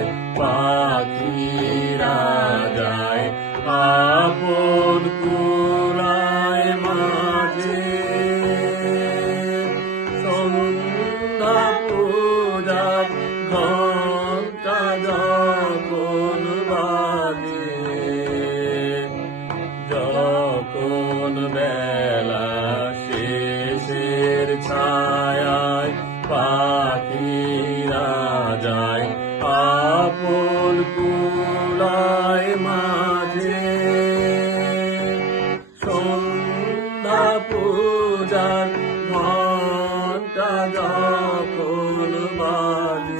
ছায়ায় পাখিরা যায় আপন কুলায় মাঝে। সন্ধ্যা পূজার ঘণ্টা যখন বাজে, যখন বেলা শেষের ছায়ায় যখন বাজে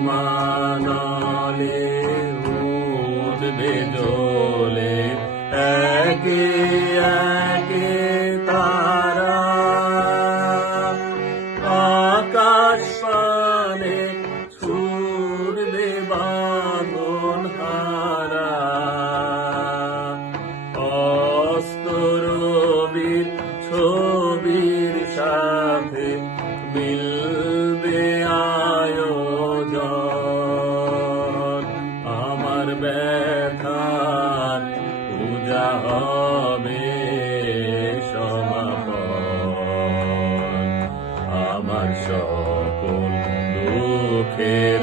মানলে উদ্ভিদলে একে একে তারা থান পূজা হবে সমাপন। আমার সকল দুঃখের